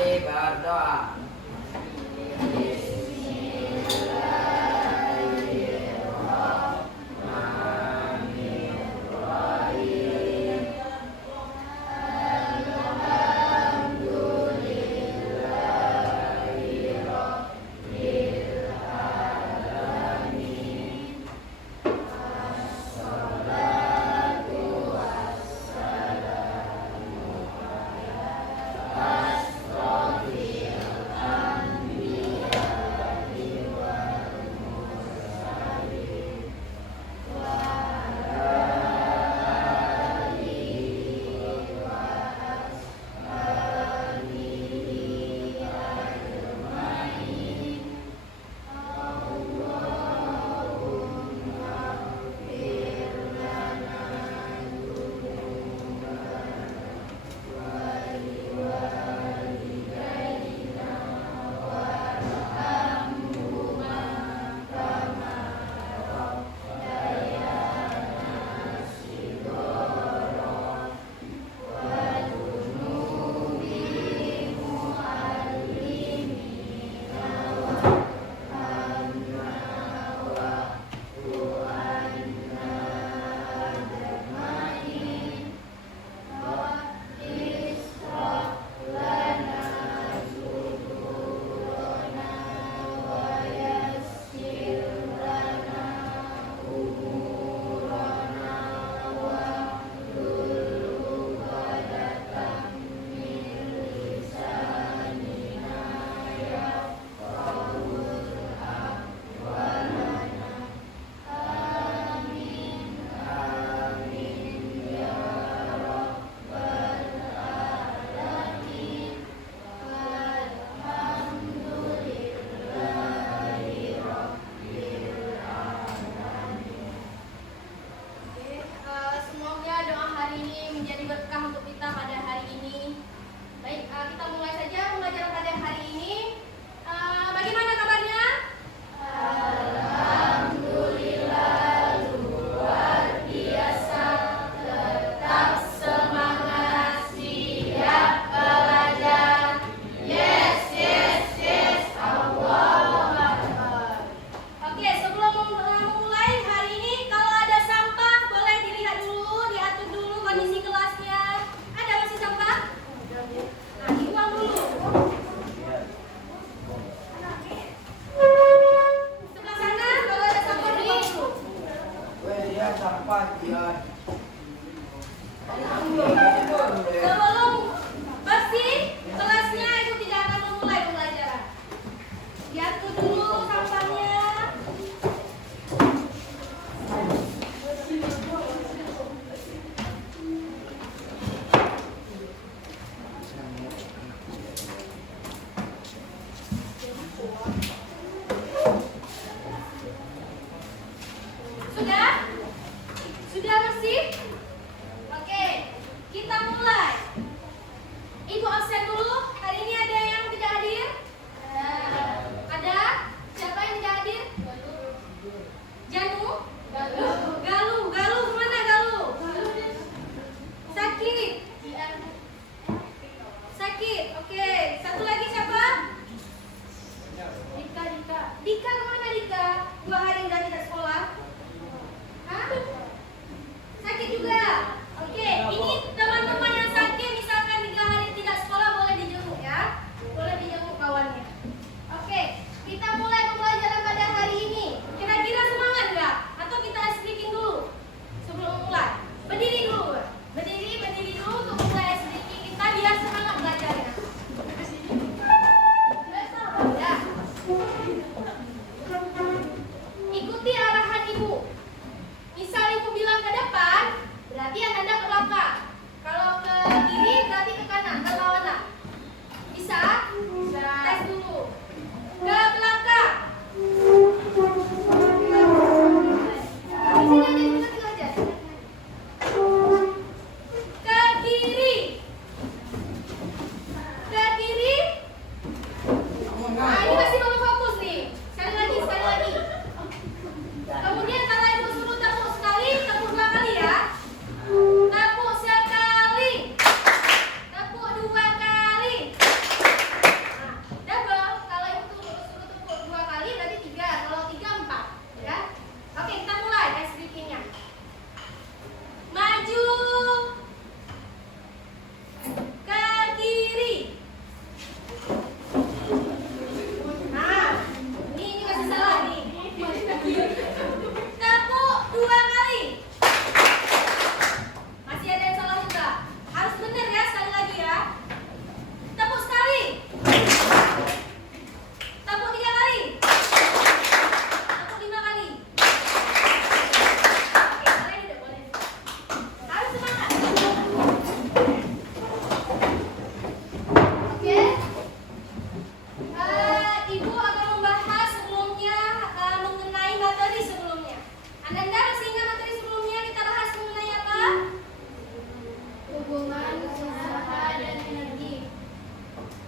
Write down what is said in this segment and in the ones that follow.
Mari berdoa.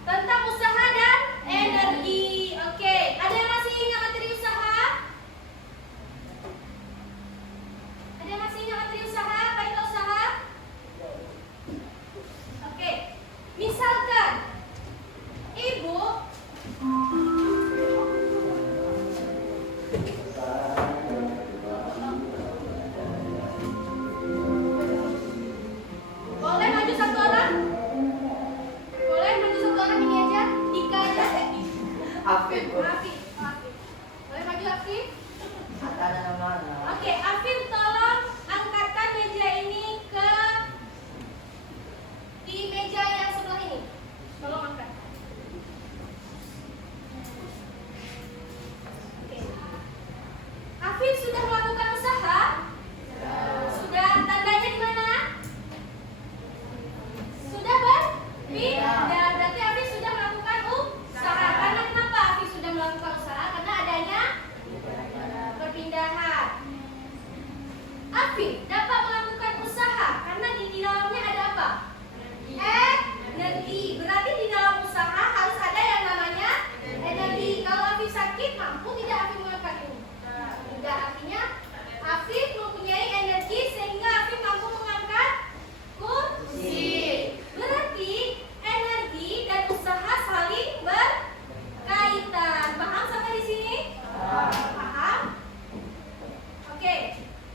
Tentang usaha dan energi. Oke, ada yang masih ingat materi usaha? Ada yang masih ingat materi usaha? Apa itu usaha? Oke, misalkan ibu boleh maju satu orang? Boleh maju satu orang ini aja? Dika ya? Afif. Afif. Boleh maju Afif? Ada mana? Oke, Afif tolong angkatkan meja ini ke di meja yang sebelah ini. Tolong angkat. Oke. Afif sudah melakukan usaha? Sudah, tandanya di mana? Sudah berpindah. Berarti Afif sudah melakukan usaha. Karena kenapa Afif sudah melakukan usaha? Karena adanya perpindahan. Afif dapat melakukan usaha karena di dalamnya ada apa? Energi. Berarti di dalam usaha harus ada yang namanya energi. Kalau Afif sakit, mampu tidak Afif mengangkat ini? Tidak. Artinya Afif mempunyai energi sehingga Afif mampu mengangkat kursi. Berarti energi dan usaha saling berkaitan. Paham sampai di sini? Paham? Oke.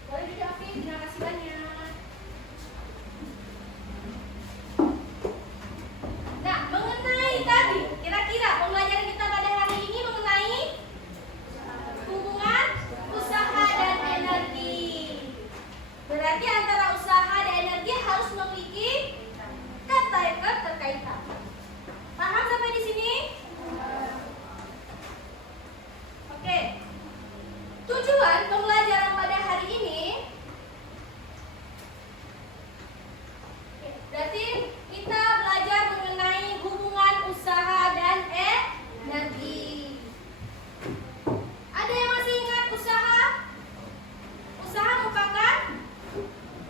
Boleh duduk Afif, terima kasih banyak. Nah, mengenai tadi, kira-kira pembelajaran kita pada hari ini mengenai hubungan usaha dan energi. Berarti antara usaha dan energi harus memiliki keterkaitan. Paham sampai di sini? Oke. Tujuan pembelajaran pada hari ini, berarti kita belajar mengenai hubungan usaha dan energi. Ada yang masih ingat usaha? Usaha merupakan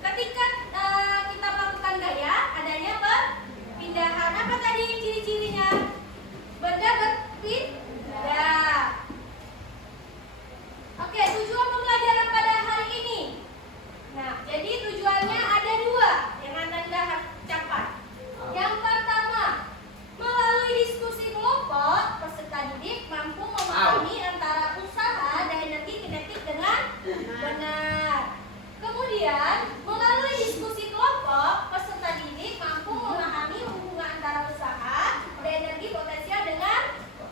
ketika kita melakukan gaya, adanya perpindahan. Apa tadi ciri-cirinya? Berpindah. Oke, tujuan pembelajaran pada hari ini. Nah, jadi tujuannya ada dua yang Anda capai. Yang pertama, melalui diskusi kelompok, peserta didik mampu memahami antara usaha dan energi kinetik dengan benar. Kemudian, melalui diskusi kelompok, peserta didik mampu memahami hubungan antara usaha dan energi potensial dengan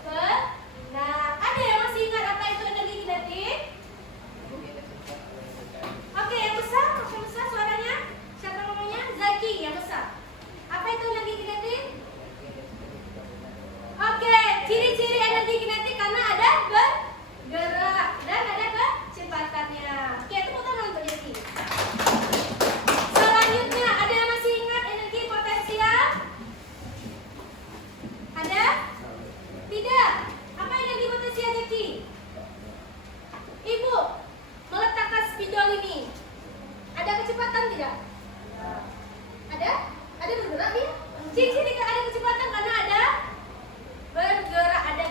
benar. Ada yang masih ingat apa itu energi kinetik? Oke, yang besar suaranya. Siapa namanya? Zaki, yang besar. Apa itu energi kinetik? Oke, ciri-ciri energi kinetik karena ada bergerak dan ada kecepatannya. Oke, tepuk tangan untuk Zaki. Selanjutnya, ada yang masih ingat energi potensial? Ada? Tidak. Apa energi potensial Zaki? Ibu, meletakkan spidol ini, ada kecepatan tidak? Ada? Ada bergerak dia? Ciri-ciri ada kecepatan karena ada bergerak, ada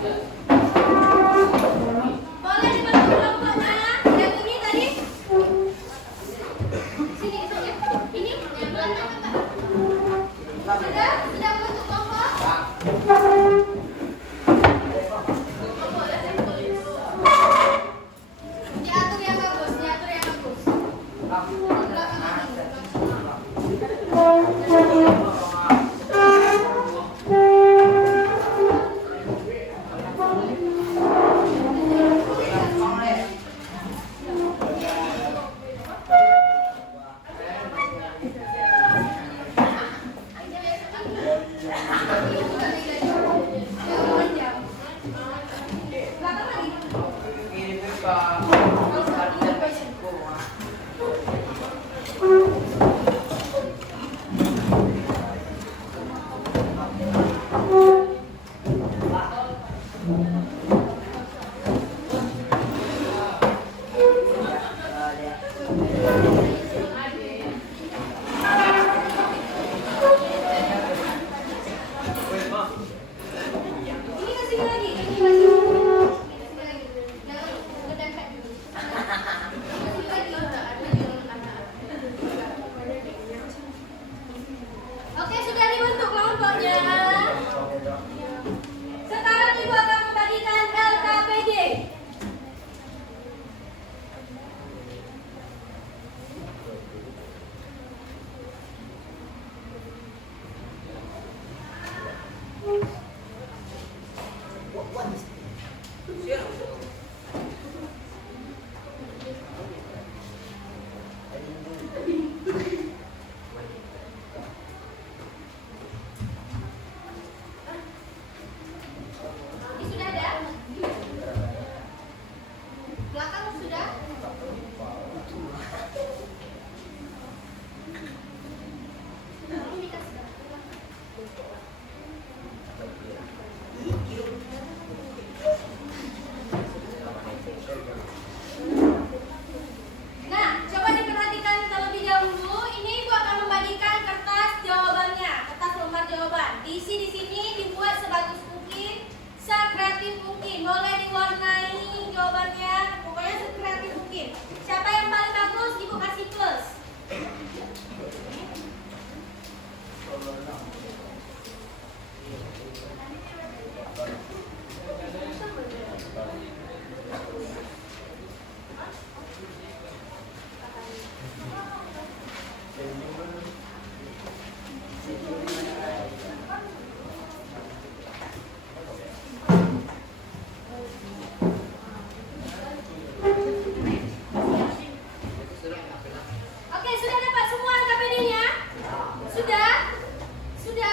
Boleh dibantu kelompoknya. Yang ini tadi. Sini saja. Ini yang belakang Mbak. Sudah membentuk kelompok? Diatur yang bagus, diatur yang bagus. Belakang lagi. Ini ke sini lagi, ini masih. Ini ke sini lagi. Jangan ngedempet dulu. Ke sini lagi. Oke, sudah dibentuk kelompoknya. Sekarang Ibu akan membagikan LKPD. Ini sudah ada? Belakang sudah? Ini dikasih. Nah, coba diperhatikan terlebih dahulu. Ini Ibu akan membagikan kertas jawabannya, kertas lembar jawaban. Diisi di sini, dibuat sebagus mungkin, sekreatif mungkin. Boleh diwarnai jawabannya, pokoknya sekreatif mungkin. Siapa yang paling bagus, Ibu kasih plus. Oke, sudah dapat semua KPD-nya? Sudah? Sudah?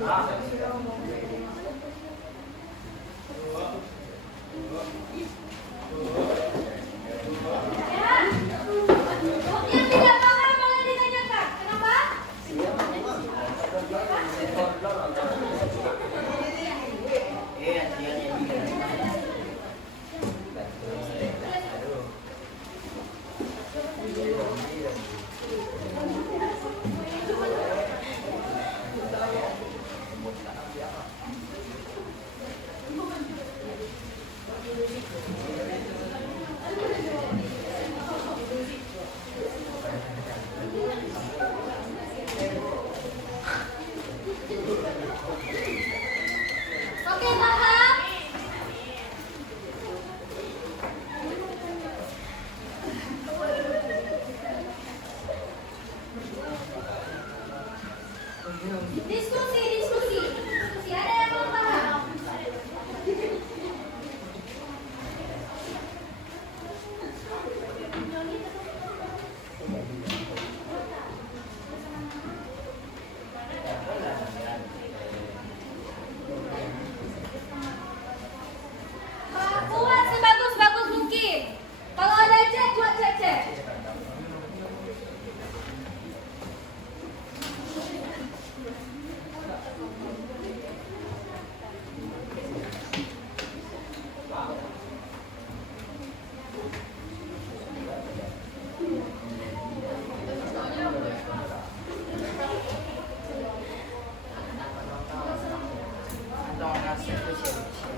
Ya. Yang tidak paham boleh ditanyakan. Kenapa? Oke, paham? Diskusi. Ada yang mau paham? Buat sebagus-bagus mungkin. Kalau ada cek, buat cek.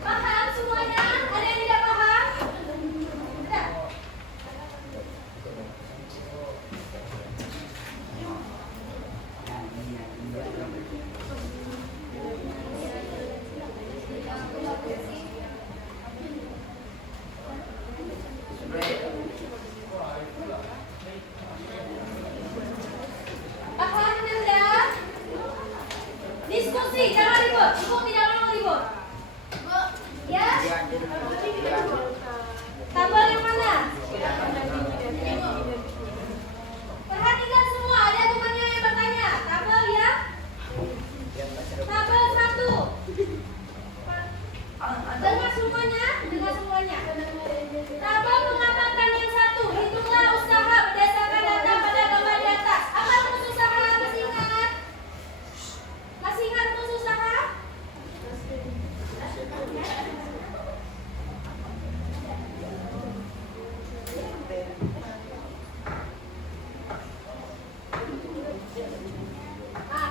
Paham semuanya? Ada yang tidak paham? Tidak. Paham tidak? Diskusi, jangan ribut. Ibu tidak mau ribut. Ya? Tabel yang mana? Perhatikan semua, ada temannya yang bertanya. Tabel ya? Tabel 1. Dengar semuanya. Tabel mengatakan yang 1, hitunglah usaha berdasarkan data pada gambar di atas. Apa rumus usaha? Masih ingat rumus usaha?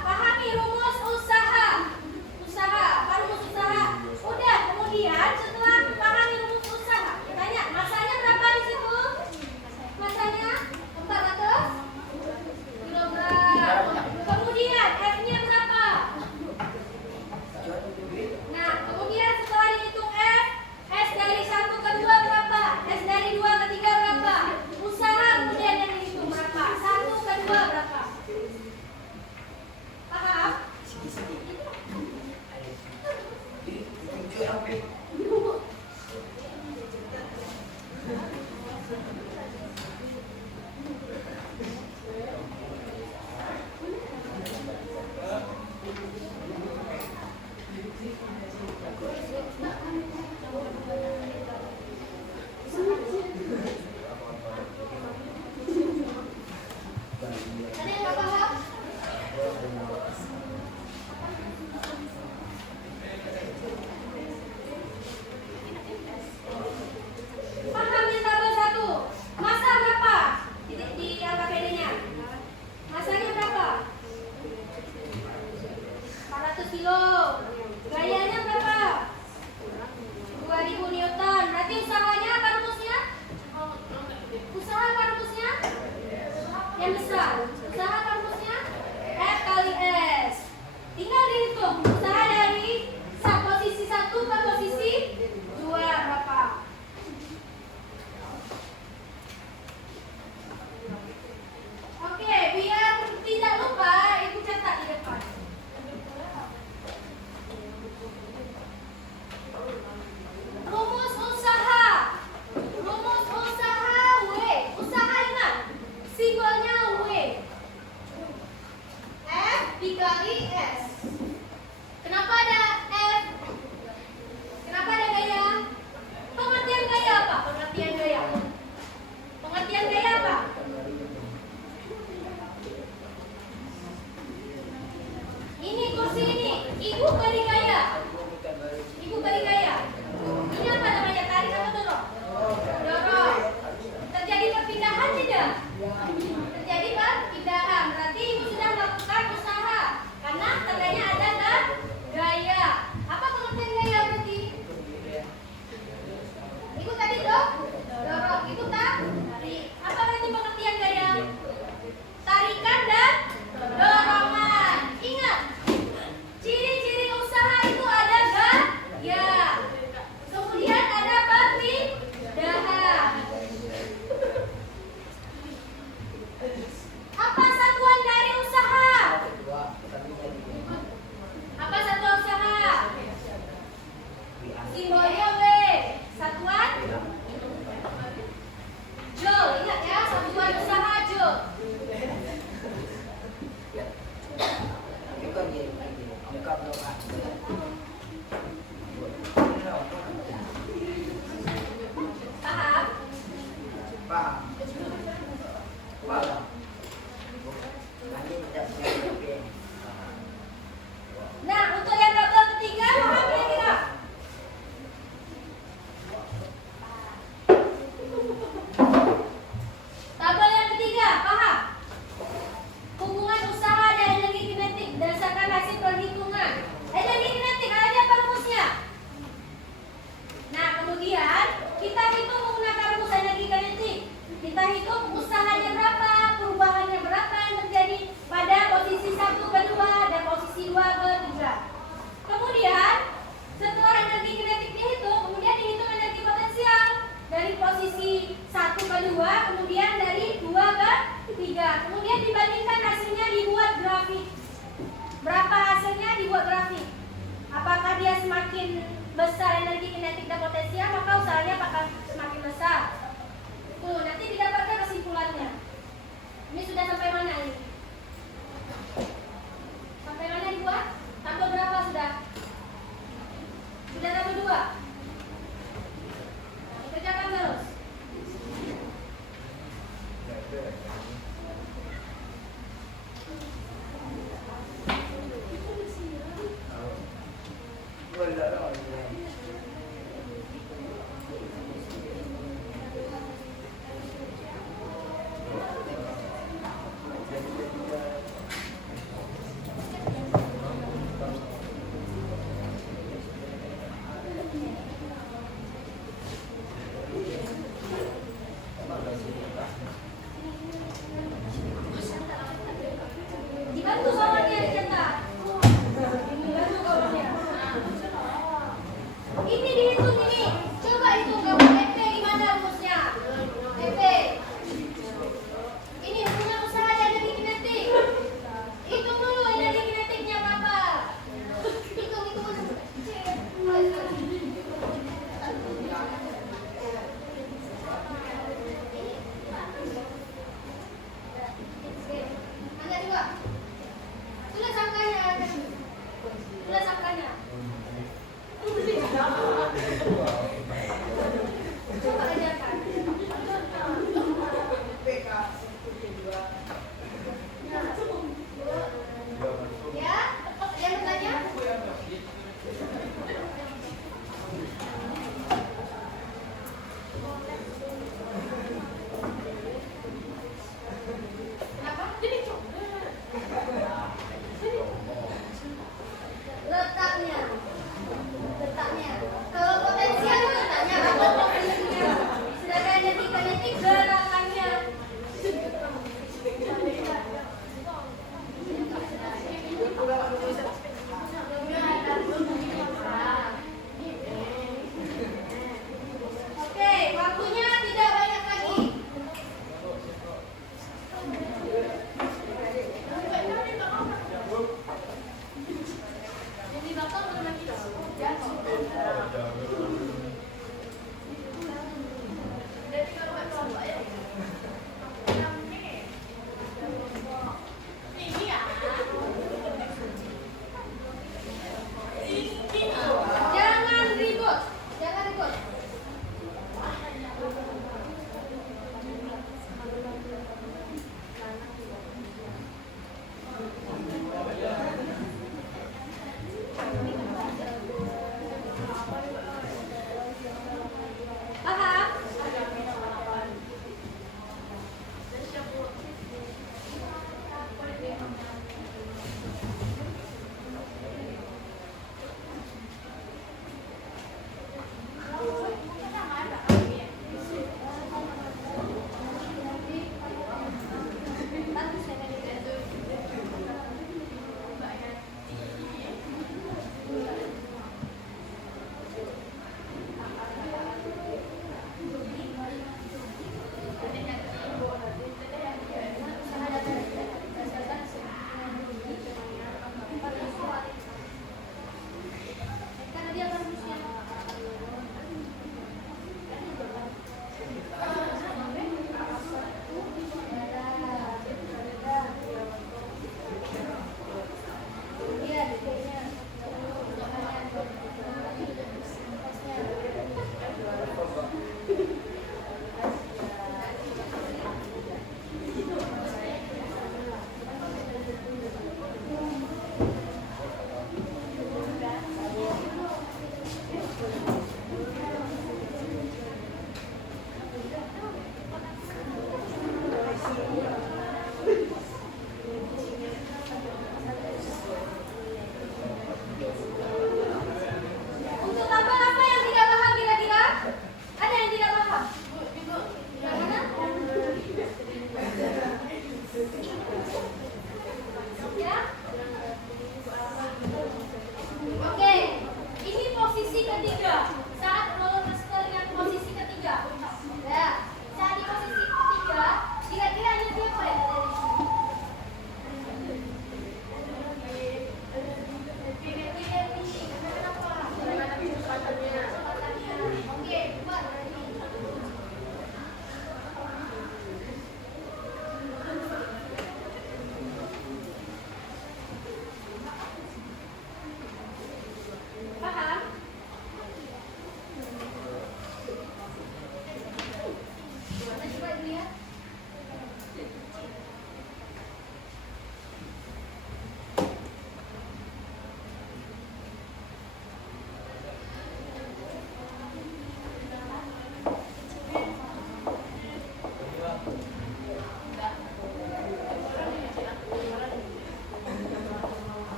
Pahami rumus usaha. Apa rumus usaha? Udah, kemudian setelah pahami rumus usaha, tanya masanya berapa di situ? Masanya 400 kilogram. Kemudian F-nya berapa? Nah, kemudian setelah dihitung F, S dari 1 ke 2 berapa? S dari 2 ke 3 berapa? Usaha kemudian yang dihitung berapa? 1 ke 2 berapa? Paham? Ada yang nggak paham? Paham yang tabel 1. Masa berapa? Di angka PD-nya. Masanya berapa? 400 kilo. Gayanya berapa? 2000 Newton. Berarti usahanya apa rumusnya? Usaha apa rumusnya? Yang besar. Usaha apa rumusnya? F kali S. Tinggal dihitung. Usaha dari posisi 1 ke posisi 2 berapa? Oke, biar tidak lupa, Ibu catat di depan. beri gaya. Ibu beri gaya. Ini apa namanya? Tarik atau dorong? Dorong. Terjadi perpindahan tidak? Terjadi perpindahan. Berarti ibu sudah melakukan usaha. Karena tandanya ada kan? Gaya. Apa pengertian gaya berarti? Ibu tadi dorong. Ibu tarik. Apa berarti pengertian gaya? Tarikan dan dorongan. Ingat, ciri-ciri usaha itu ada gaya. Kemudian ada perpindahan. Apa satuan dari usaha? Apa satuan usaha? Simbolnya W. Satuan Joule. Ingat ya, satuan usaha Joule. Paham? Nah, untuk yang tabel ketiga, paham kira-kira? Tabel yang ketiga, paham? Hubungan usaha dan energi kinetik berdasarkan hasil perhitungan. Energi kinetik ada apa rumusnya? Nah, kemudian kita hitung menggunakan rumus energi kinetik. Kita hitung usahanya berapa, perubahannya berapa yang terjadi pada posisi 1 ke 2 dan posisi 2 ke 3. Kemudian, setelah energi kinetik dihitung, kemudian dihitung energi potensial dari posisi 1 ke 2, kemudian dari 2 ke 3. Kemudian dibandingkan hasilnya, dibuat grafik. Berapa hasilnya, dibuat grafik. Apakah dia semakin besar energi kinetik dan potensial, maka usahanya akan semakin besar. Tuh, nanti didapatkan kesimpulannya. Ini sudah sampai mana ini? Sampai mana dibuat? Tabel berapa sudah? Sudah tabel 2. Kerjakan terus. Dibantu soalnya dicetak. Dibantu kawannya. Ini dihitung ini. Coba hitung kamu EP gimana rumusnya? EP. Ini punya usaha dan energi kinetik. Hitung dulu energi kinetiknya berapa. Hitung. Angka 2. Tulis angkanya. Tulis angkanya. Coba ajarkan. Ya, yang bertanya? Kenapa? Letaknya. Kalau potensial itu letaknya, apa potensinya? Sedangkan energi kinetik gerakannya. Oke, waktunya tidak banyak lagi. Jadi bakal benar kita. Jangan ribut.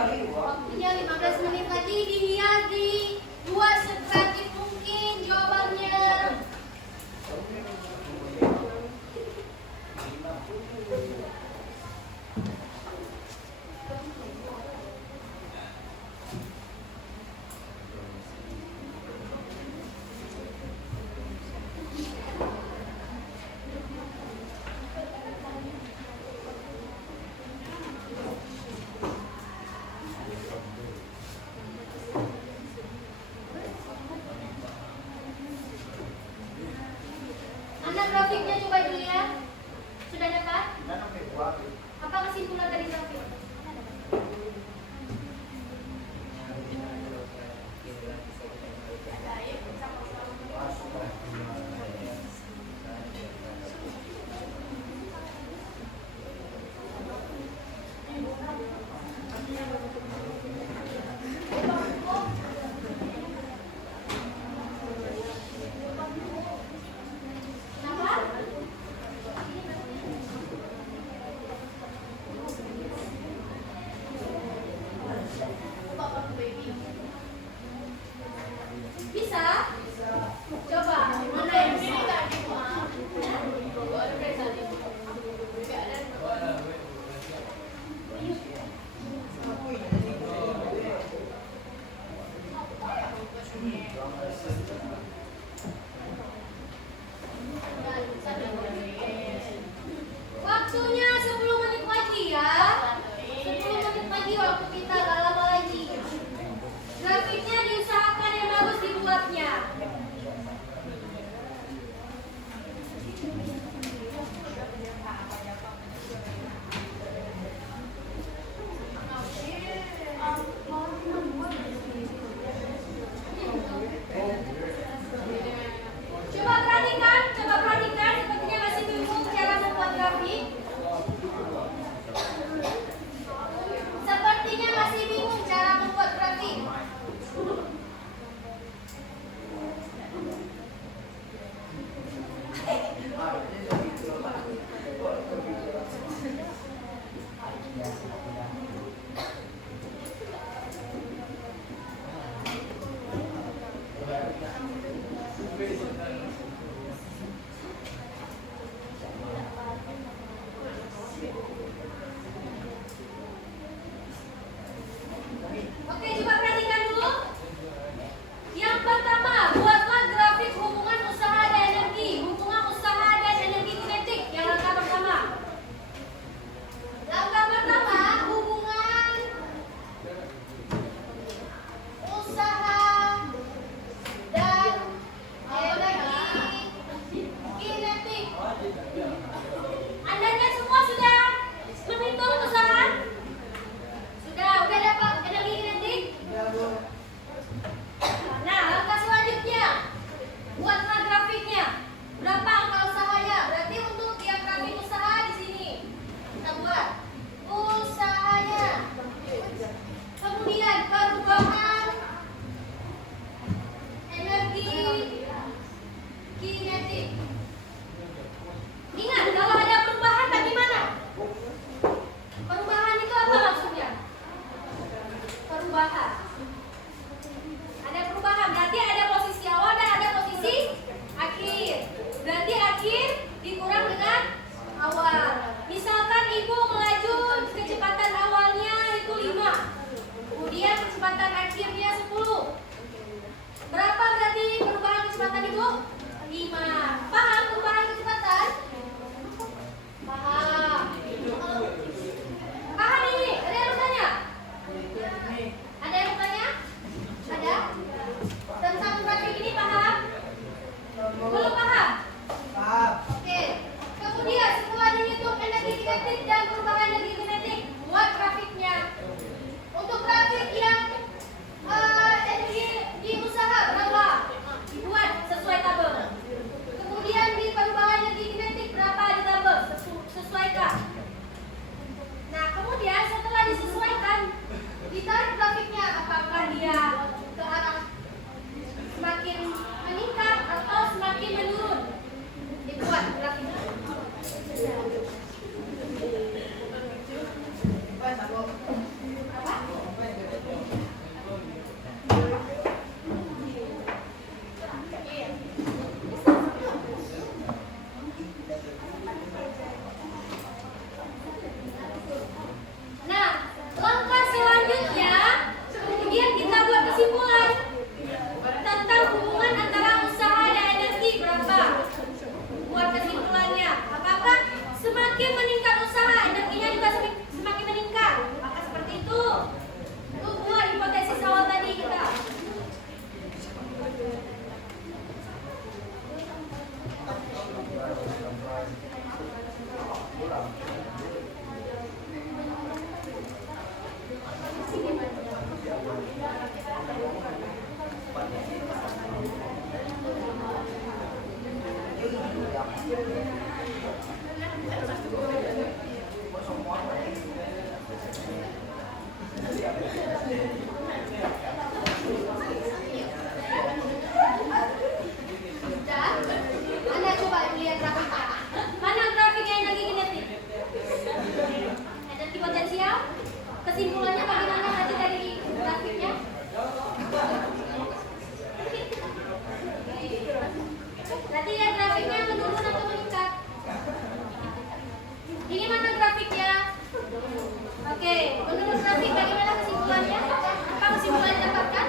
Waktunya 15 menit lagi, dihias di buat sekreatif mungkin jawabannya. Anak grafiknya coba dulu ya. Sudah dapat? Apa kesimpulan dari grafik? Kenapa? Bisa? Coba. Mana yang bisa? Waktunya 10 menit lagi ya. 10 menit lagi waktu kita, gak lama lagi. Grafiknya diusahakan yang bagus dibuatnya. Coba perhatikan, sepertinya masih bingung cara membuat grafik. Sepertinya masih bingung cara membuat grafik. Oke, coba perhatikan dulu. Yang pertama, buatlah grafik hubungan usaha dan energi. Hubungan usaha dan energi kinetik. Yang langkah pertama. Langkah pertama, hubungan usaha dan energi kinetik. Andanya semua sudah menghitung usaha? Udah dapat energi kinetik? Nah, langkah selanjutnya, buatlah grafiknya. Berapa angka usahanya? Berarti untuk tiap grafik usaha di sini kita buat usahanya. Kemudian perubahan energi kinetik. Ingat, kalau ada perubahan bagaimana? Perubahan itu apa maksudnya? Perubahan. Ada perubahan, berarti ada posisi awal dan ada posisi akhir. Berarti akhir dikurang dengan awal. Misalkan ibu melaju kecepatan awalnya itu 5. Kemudian kecepatan akhirnya 10. Berapa berarti perubahan kecepatan ibu? 5. Paham perubahan kecepatan? Paham. Paham ini? Ada yang bertanya? Ada yang bertanya? Sudah? Anda coba lihat grafiknya. Mana grafiknya yang lagi kinetik? Energi potensial? Kesimpulannya bagaimana nanti dari grafiknya? Nanti lihat grafiknya menurun atau meningkat? Ini mana grafiknya? Oke, menurut grafik bagaimana kesimpulannya? Apa kesimpulan yang dapatkan?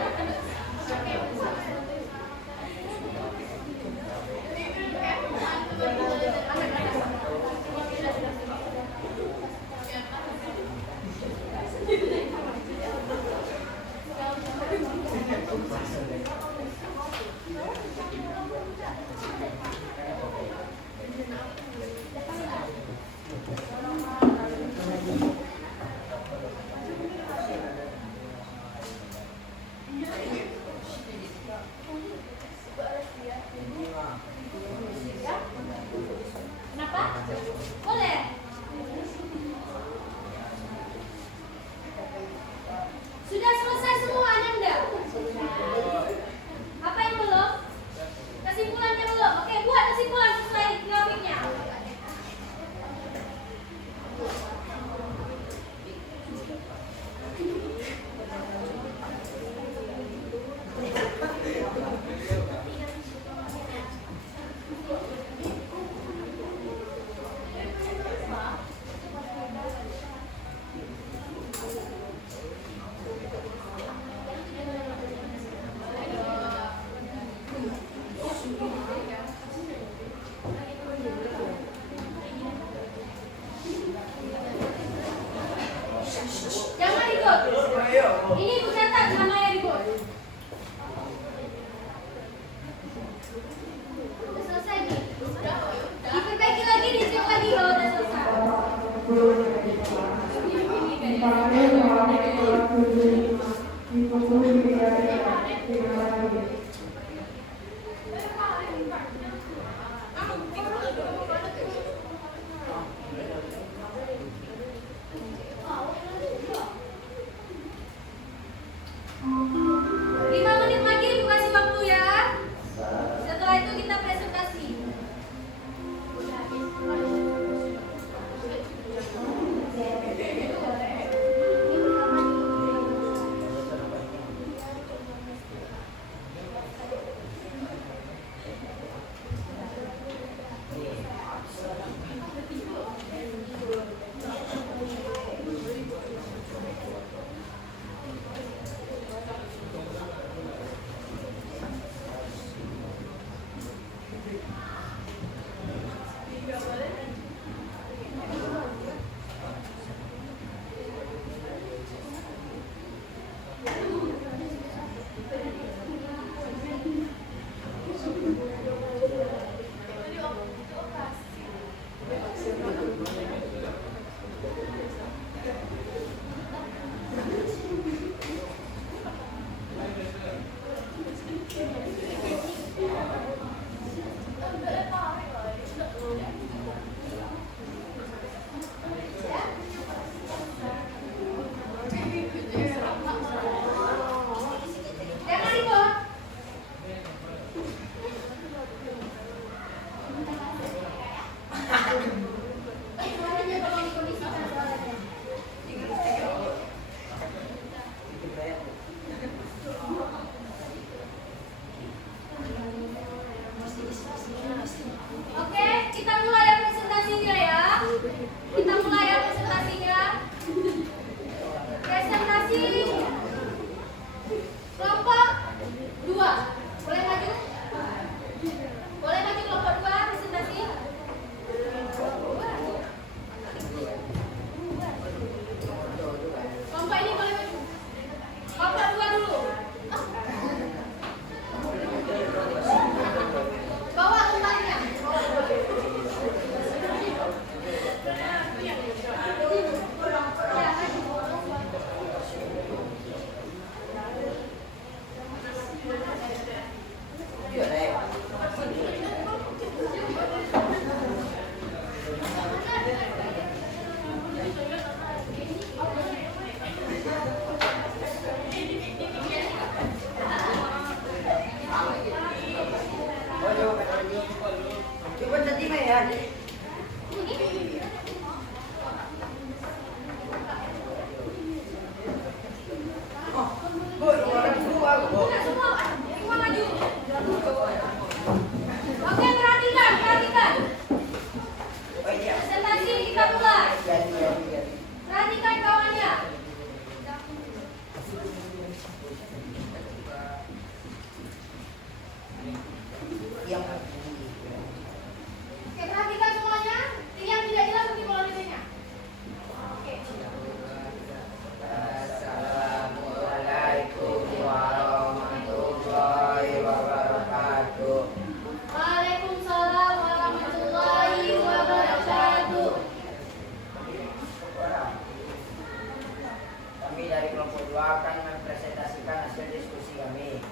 kelompok 2 akan mempresentasikan hasil diskusi kami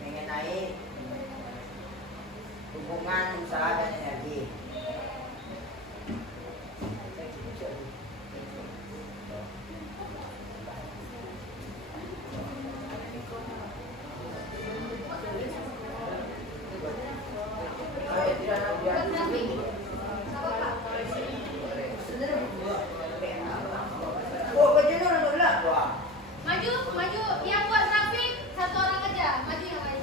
mengenai hubungan usaha dan energi. Maju, yang buat grafik satu orang aja, maju yang lain.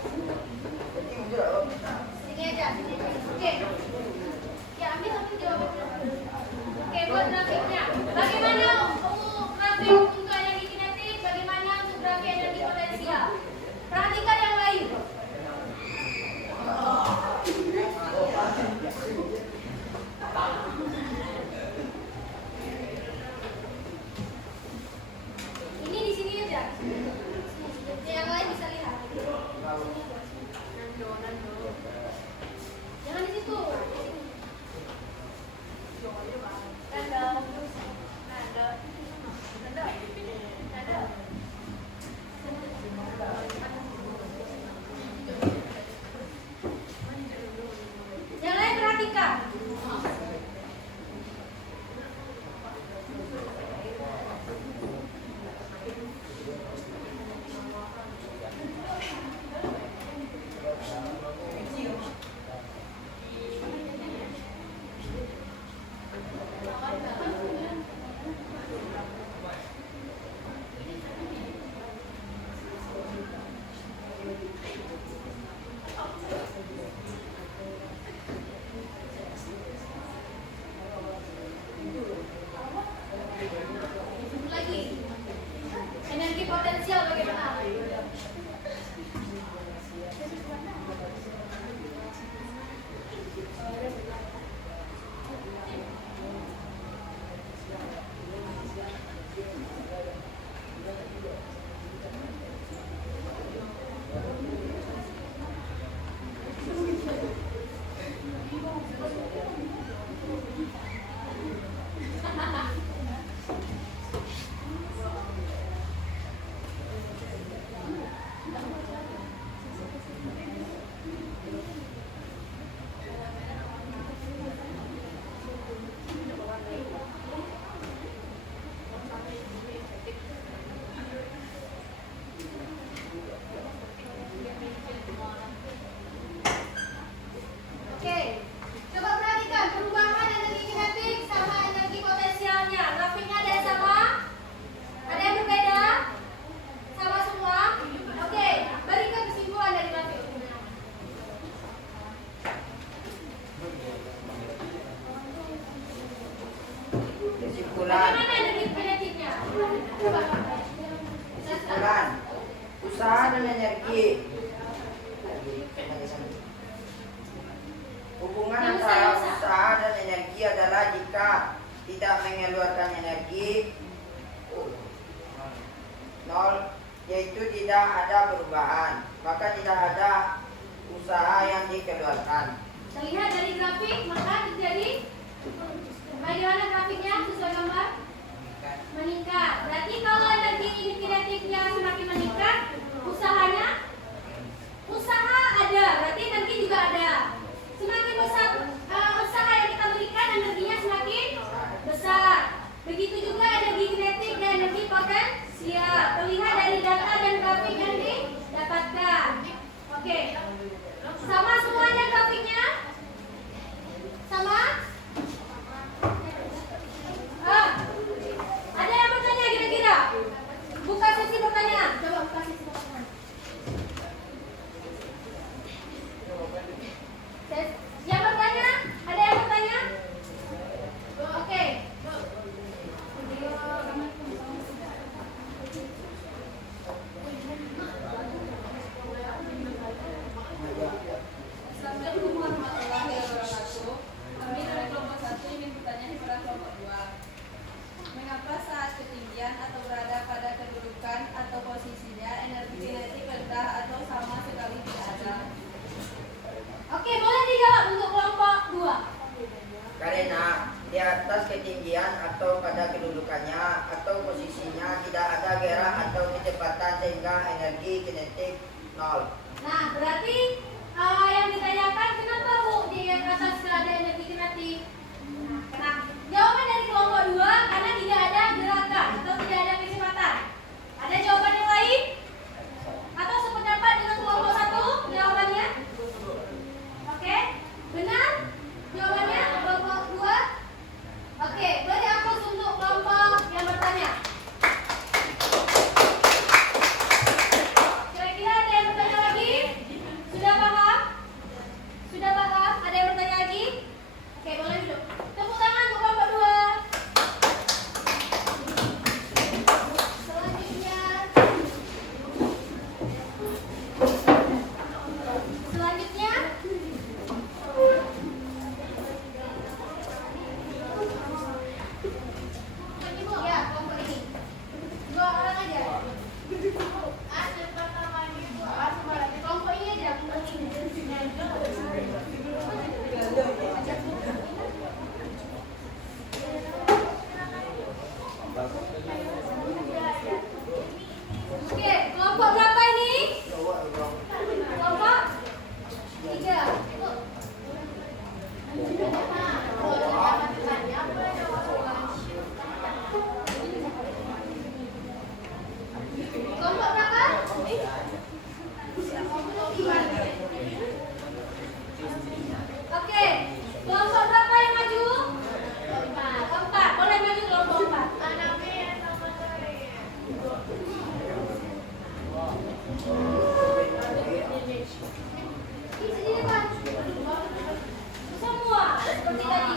Sini aja. Oke. Ya ambil jawabannya. Oke, buat grafiknya. Bagaimana grafik untuk energi kinetik? Bagaimana untuk grafik energi potensial? Perhatikan yang lain. Ini di sini aja. Yang lain bisa lihat. Jangan di situ. Yang lain perhatikan. Lagi. Energi potensial bagaimana? Oke, coba perhatikan perubahan energi kinetik sama energi potensialnya. Grafiknya ada yang sama? Ada yang berbeda? Sama semua? Oke, berikan kesimpulan dari grafik. Kesimpulan. Bagaimana energi kinetiknya? Coba. Kesimpulan. Usaha dan energi. Hubungan antara usaha dan energi adalah jika tidak mengeluarkan energi nol, yaitu tidak ada perubahan, maka tidak ada usaha yang dikeluarkan. Terlihat dari grafik, maka terjadi bagaimana grafiknya sesuai gambar? Meningkat. Berarti kalau energi kinetiknya semakin meningkat, usahanya? Usaha ada, berarti energi juga ada. Semakin besar usaha yang kita berikan, energinya semakin besar. Begitu juga energi kinetik dan energi potensial. Terlihat dari data dan grafik yang didapatkan. Oke. Sama semuanya grafiknya? Sama? Ada yang bertanya kira-kira? Buka sesi pertanyaan. Coba buka sesi pertanyaan. Yang bertanya? Ada yang bertanya? Oke. Assalamualaikum warahmatullahi wabarakatuh. sehingga energi kinetik 0. Nah, berarti yang ditanyakan kenapa Bu di atas nggak ada energi kinetik? Nah, jawaban dari kelompok 2 karena tidak ada gerakan atau tidak ada kecepatan. Ada jawaban yang lain? Atau sependapat dengan kelompok 1 jawabannya? Oke, benar? Jawabannya kelompok 2? Oke, beri aplaus untuk kelompok yang bertanya. Kira-kira ada yang bertanya lagi? Sudah paham? Sudah paham? Ada yang bertanya lagi? Oke, boleh duduk. Tepuk tangan untuk kelompok 2. Selanjutnya. Selanjutnya. Ya, kelompok ini. 2 orang aja. Kelompok ini aja. Oke, kelompok berapa ini? Kelompok 3. Kelompok berapa? Oke, kelompok berapa yang maju? Keempat. Boleh maju kelompok 4. Di depan. Semua seperti tadi.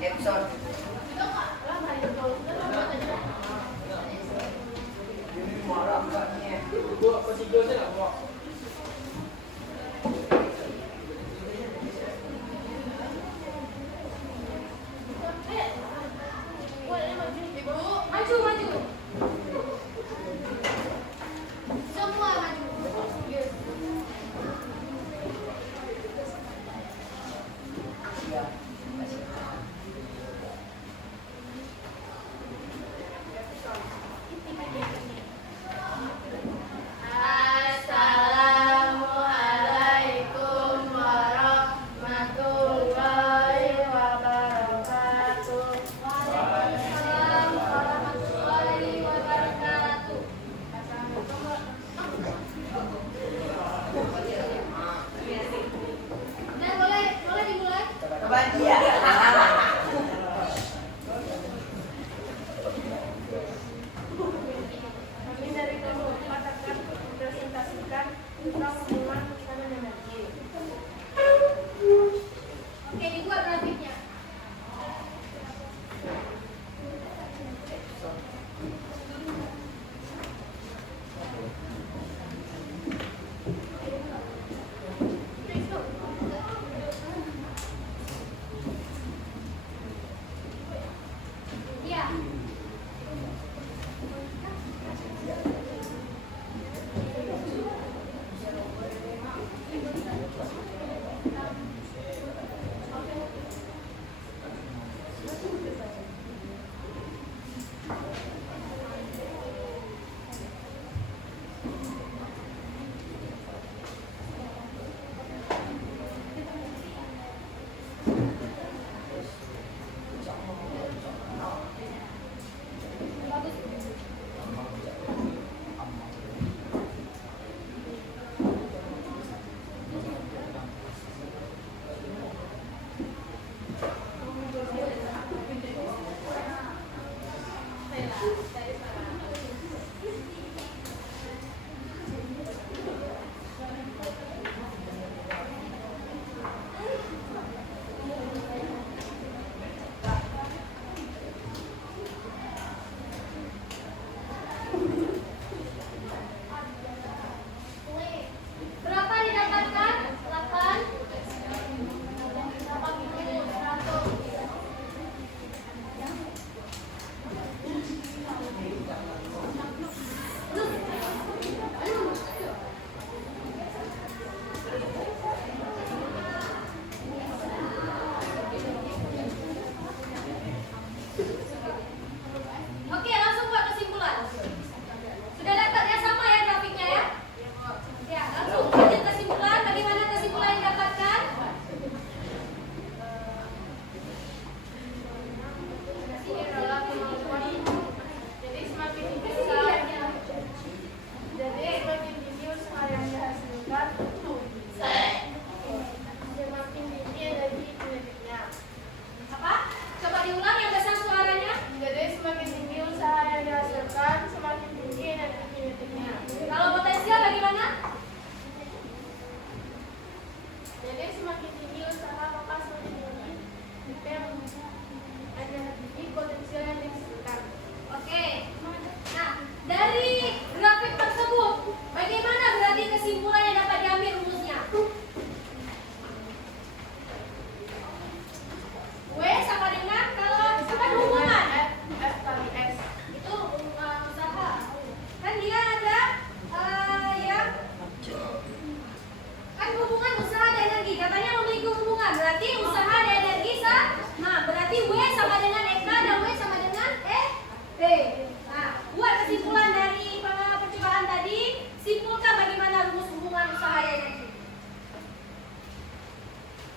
Epson.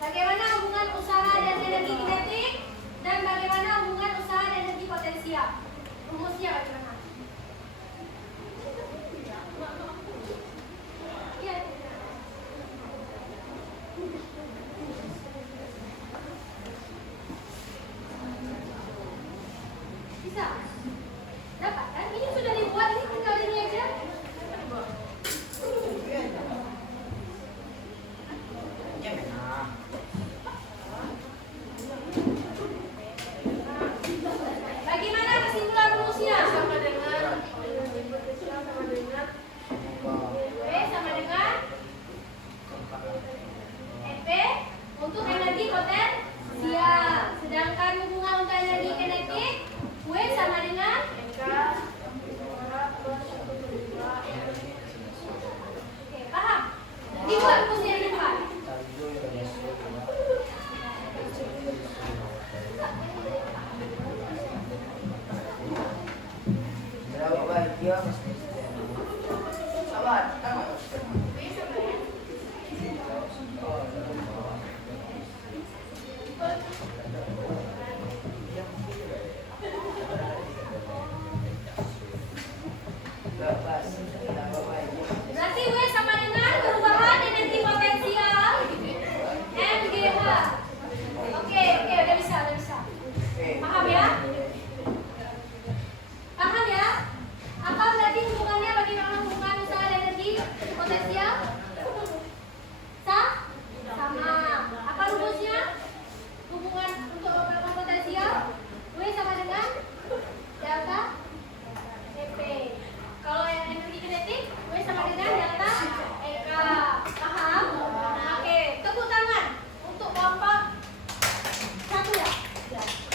Bagaimana hubungan usaha dan energi kinetik dan bagaimana hubungan usaha dan energi potensial? Rumusnya bagaimana? Iya. Bisa? Dapat kan? Ini sudah dibuat, ini tinggal ini aja. Ya, benar. Bagaimana kesimpulan rumusnya? Sama dengan V sama dengan EP untuk energi potensial. Sedangkan hubungan untuk energi kinetik W sama dengan Oke, paham? Dibuat rumusnya di depan. Berapa baik dia? Sabar, tamat. Berarti W sama dengan perubahan energi potensial MGH. Oke, udah bisa. Paham ya? Paham ya? Apa berarti hubungannya bagaimana hubungan usaha dan energi potensial? Sama. Apa rumusnya? Hubungan untuk perubahan potensial W sama dengan delta EP. Kalau yang energi kinetik W sama dengan delta EK. Paham? Oke, tepuk tangan untuk kelompok 1 ya.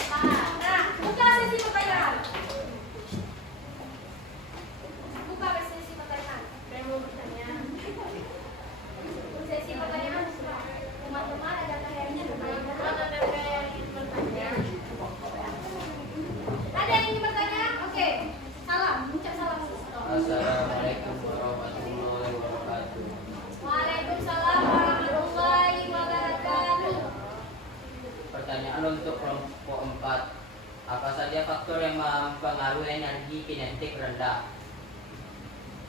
Paham. Nah, buka sesi pertanyaan. Buka sesi pertanyaan. saya mau bertanya. Sesi pertanyaan buka. Teman-teman ada kayaknya Ada yang ingin bertanya. Ada yang ingin bertanya? Oke. Salam, ucap salam. Assalamualaikum warahmatullahi wabarakatuh. Waalaikumsalam warahmatullahi wabarakatuh. Pertanyaan untuk kelompok 4. Apa saja faktor yang mempengaruhi energi kinetik rendah?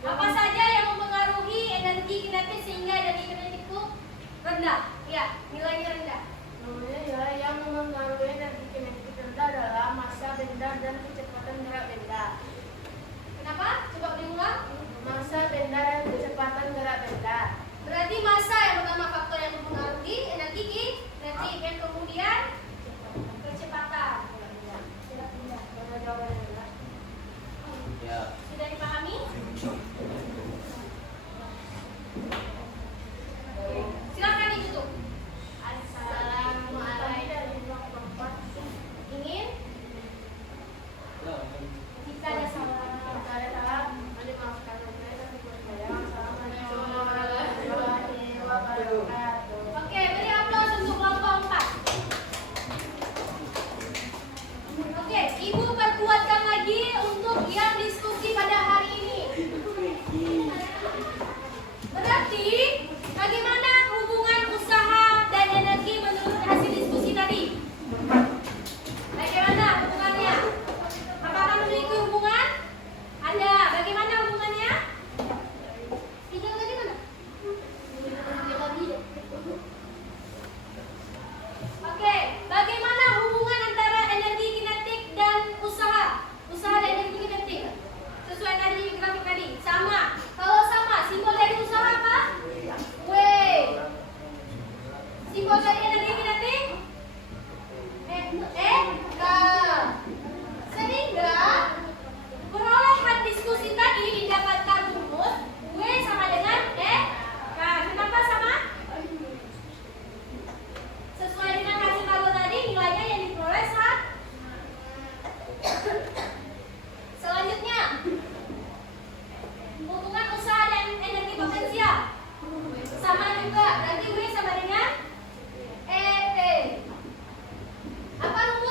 Apa saja yang mempengaruhi energi kinetik sehingga energi kinetik itu rendah? Ya, nilainya rendah. Namanya ya, yang mempengaruhi energi kinetik rendah adalah massa benda dan kecepatan gerak benda. Kenapa? Coba diulang. Massa benda dan kecepatan gerak benda. Berarti massa yang pertama faktor yang mempengaruhi energi kinetik, yang kemudian kecepatan. Karena jawabannya adalah Ya. Sudah dipahami? Oke, silakan ditutup. Assalamualaikum. Ingin? Jika ada salah. Ada salah, nanti maafkan saya tapi buat saya. Assalamualaikum warahmatullahi wabarakatuh. Oke, beri aplaus untuk kelompok 4. Oke, Ibu perkuatkan lagi untuk yang diskusi pada hari ini. Berarti, bagaimana hubungan usaha dan energi menurut hasil diskusi tadi? Bagaimana hubungannya? Apakah memiliki hubungan? Ada. Bagaimana hubungannya? Tinggal tadi mana? Oke, bagaimana hubungan antara energi kinetik dan usaha? Usaha dan energi kinetik. Sesuai tadi grafik tadi. Sama. Kalau sama, simbol dari usaha apa? W. Simbol dari energi kinetik? K. Sehingga perolehan diskusi tadi didapatkan rumus W sama dengan K. Kenapa sama? Sesuai dengan hasil tabel tadi, nilainya yang diperoleh sama. Selanjutnya, hubungan usaha dan energi potensial sama juga, berarti W sama dengan EP. Apa rumus?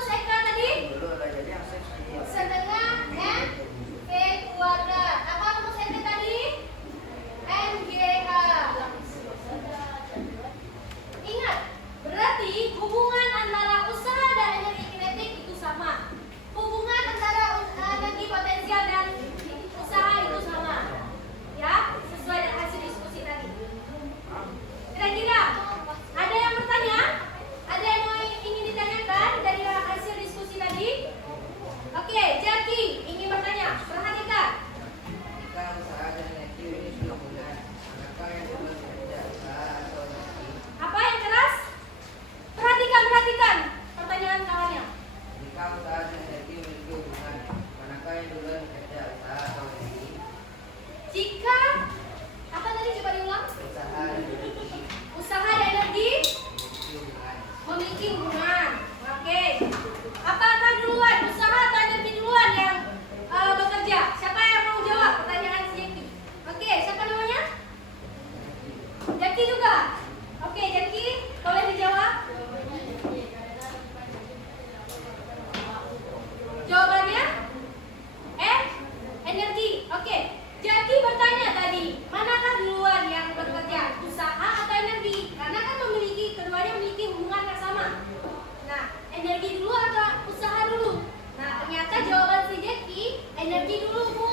energi dulu atau usaha dulu? Nah, ternyata jawaban si Jeki energi dulu, Bu.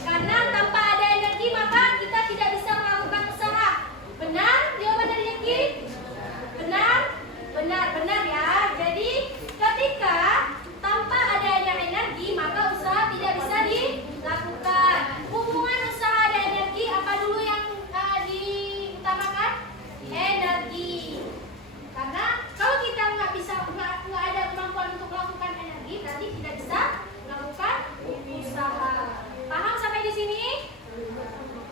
Karena tanpa ada energi maka kita tidak bisa melakukan usaha. Benar jawaban dari Jeki? Benar? Benar ya. Jadi ketika tanpa adanya energi maka usaha tidak bisa dilakukan. Hubungan usaha dan energi apa dulu yang diutamakan? Energi. Karena kalau kita nggak ada kemampuan untuk melakukan energi, berarti tidak bisa melakukan usaha. Paham sampai di sini?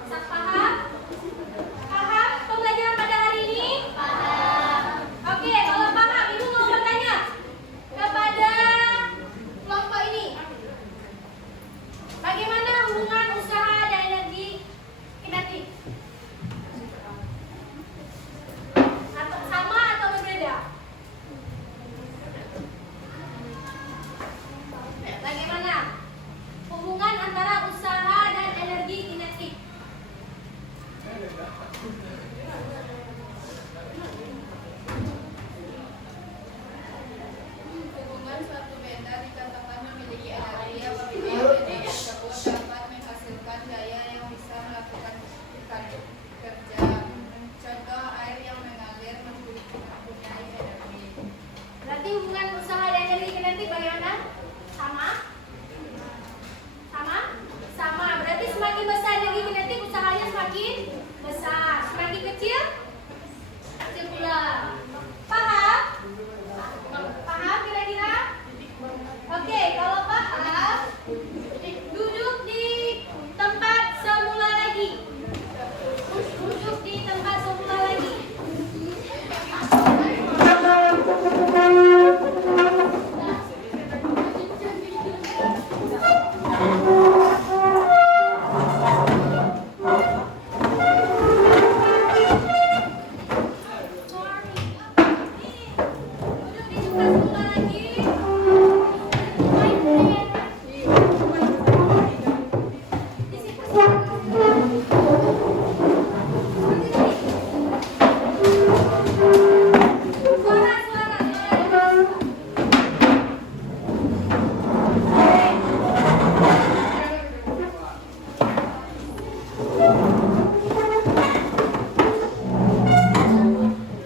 Paham? Paham pembelajaran pada hari ini? Paham. Oke, kalau paham, Ibu mau bertanya kepada kelompok ini. Bagaimana hubungan usaha dan energi kinetik? Atau sama atau berbeda? Bagaimana hubungan antara usaha dan energi kinetik? Hubungan suatu benda dikatakan memiliki energi apabila benda tersebut dapat menghasilkan daya yang bisa melakukan kerja. Contoh, air yang mengalir mempunyai energi. Berarti hubungan usaha dan energi kinetik bagaimana? Sama? Sama? Sama. Berarti semakin besar energi kinetik, usahanya semakin besar. Semakin kecil? Kecil pula. Paham? Paham kira-kira? Oke, kalau paham, duduk di tempat semula lagi. Duduk di tempat semula lagi. Duduk di tempat semula lagi. Di situ.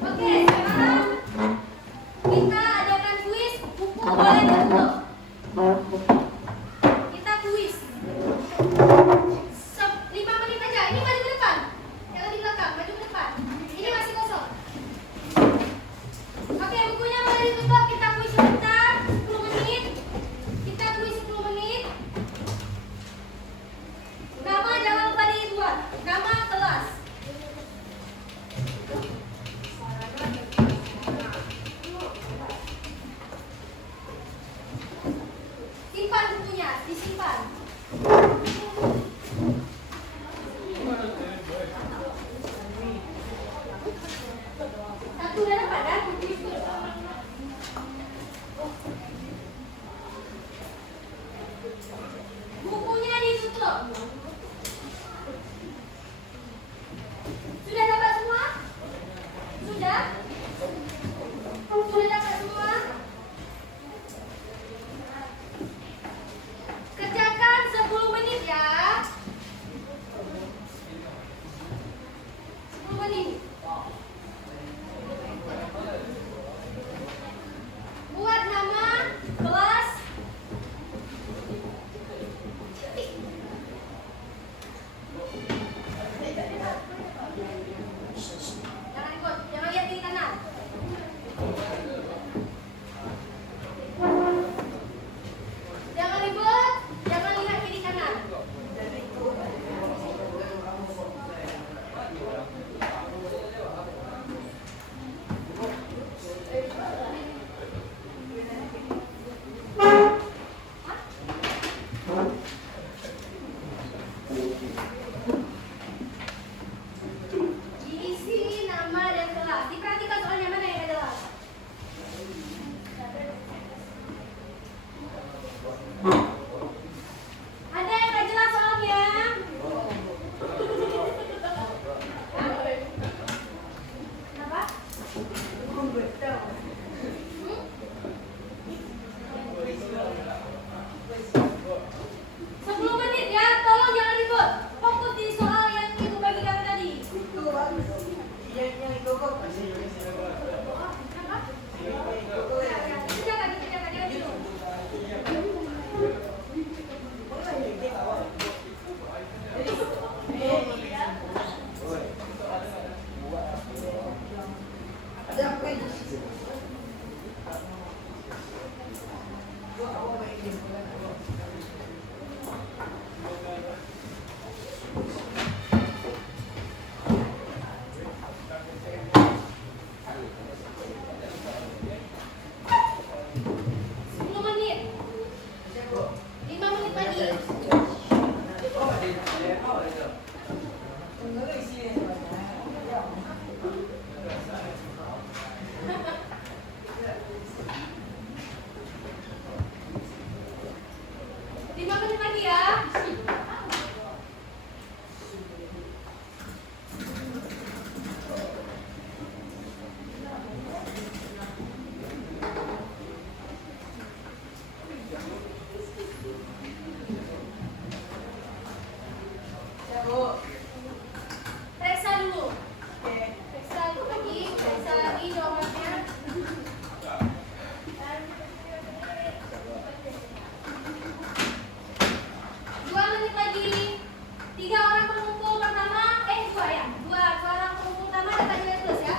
Oke, sekarang kita adakan kuis. Buku boleh ditutup. Kita kuis. 5 menit aja. Ini maju ke depan. Yang di belakang, maju ke depan. Ini masih kosong. Oke, bukunya boleh ditutup. Kita kuis sebentar. 10 menit. Kita kuis 10 menit. Nama jangan lupa dibuat. Nama kelas. Simpan bukunya, disimpan. Satu udah dapat kan? Bukunya ditutup. Sudah dapat semua? Sudah? Sudah dapat semua? Kerjakan 10 menit ya. 10 menit. 10 menit. 5 menit lagi. Lima menit lagi ya. Periksa dulu. Periksa lagi jawabannya. Dua menit lagi. 3 orang pengumpul pertama, dua orang pengumpul pertama datang dari terus ya.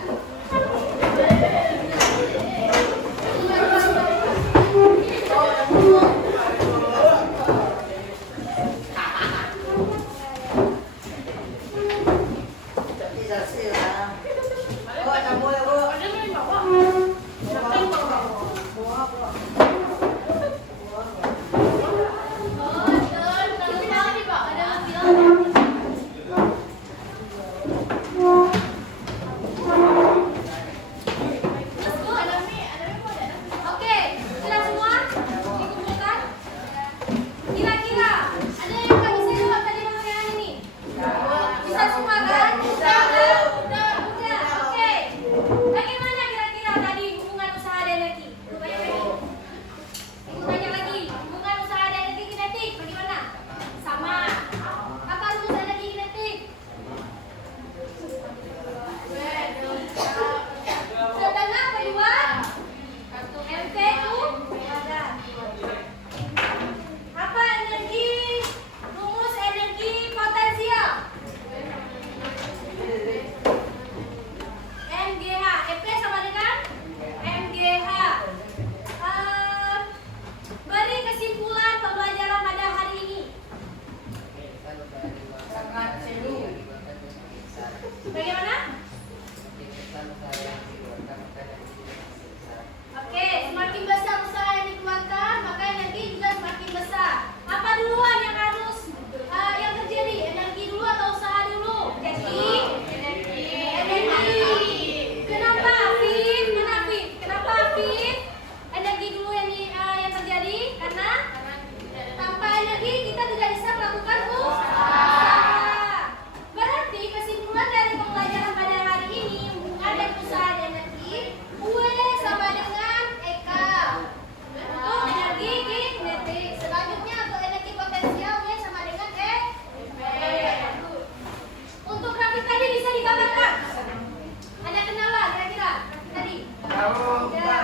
Oke, sudah semua dikumpulkan. Kira-kira ada yang nggak bisa jawab tadi pertanyaan ini? Bisa semua kan? Udah. Oke. Bagaimana kira-kira tadi hubungan usaha dan energi? Ibu tanya lagi. Hubungan usaha dan energi kinetik bagaimana? Sama. Apa rumus energi kinetik? Sederhana kedua. MV itu ada. Apa energi? Rumus energi potensial. MGH. EP sama dengan MGH. Beri kesimpulan pembelajaran pada hari ini. Bagaimana? Oke, semakin besar usaha yang dikeluarkan, maka energi juga semakin besar. Apa duluan yang harus yang terjadi? Energi dulu atau usaha dulu? Jadi energi. Kenapa Afif? Kenapa Afif? Energi dulu yang terjadi? Karena tanpa energi kita tidak bisa melakukan usaha. Berarti kesimpulan dari pembelajaran pada hari ini hubungan dan usaha dan energi W sama dengan Eka untuk energi kinetik. Selanjutnya untuk energi potensial W sama dengan E. Untuk grafik tadi bisa digambarkan. Ada kendala kira-kira tadi? Ya.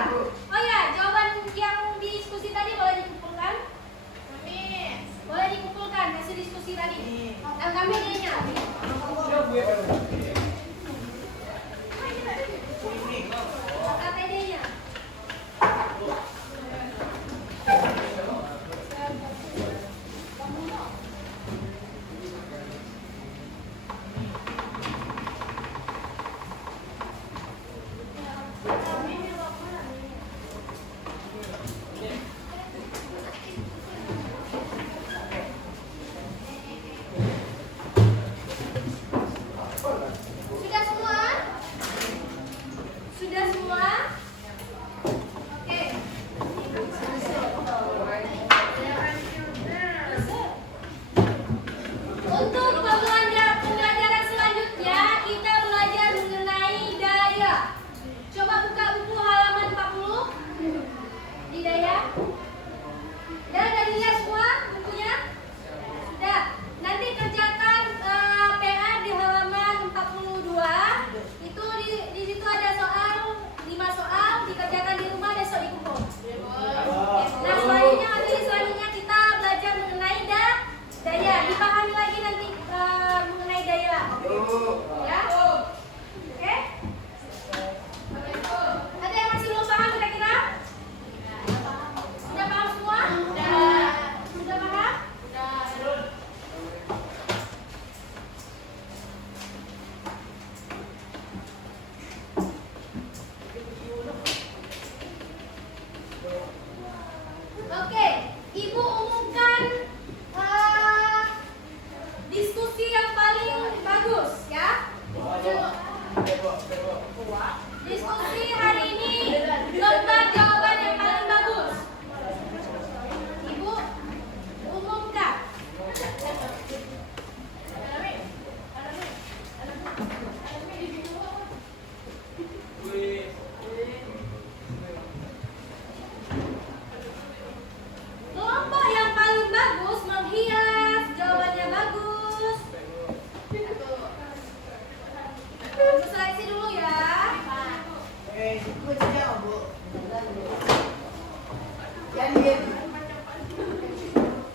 Oh ya, jawaban yang diskusi tadi boleh dikumpulkan? Boleh dikumpulkan hasil diskusi tadi. Dan kami idenya. KTD-nya.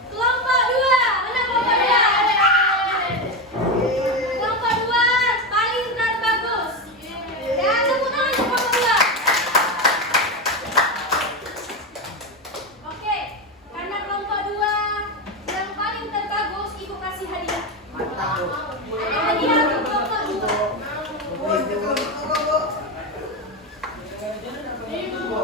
Kelompok 2, mana kelompok 2? Kelompok 2 paling terbagus. Ya, tepuk tangan untuk kelompok 2. Oke, karena kelompok 2 yang paling terbagus, Ibu kasih hadiah. Mantap, Bu. Ada hadiah untuk kelompok 2. Bu, itu, Bu.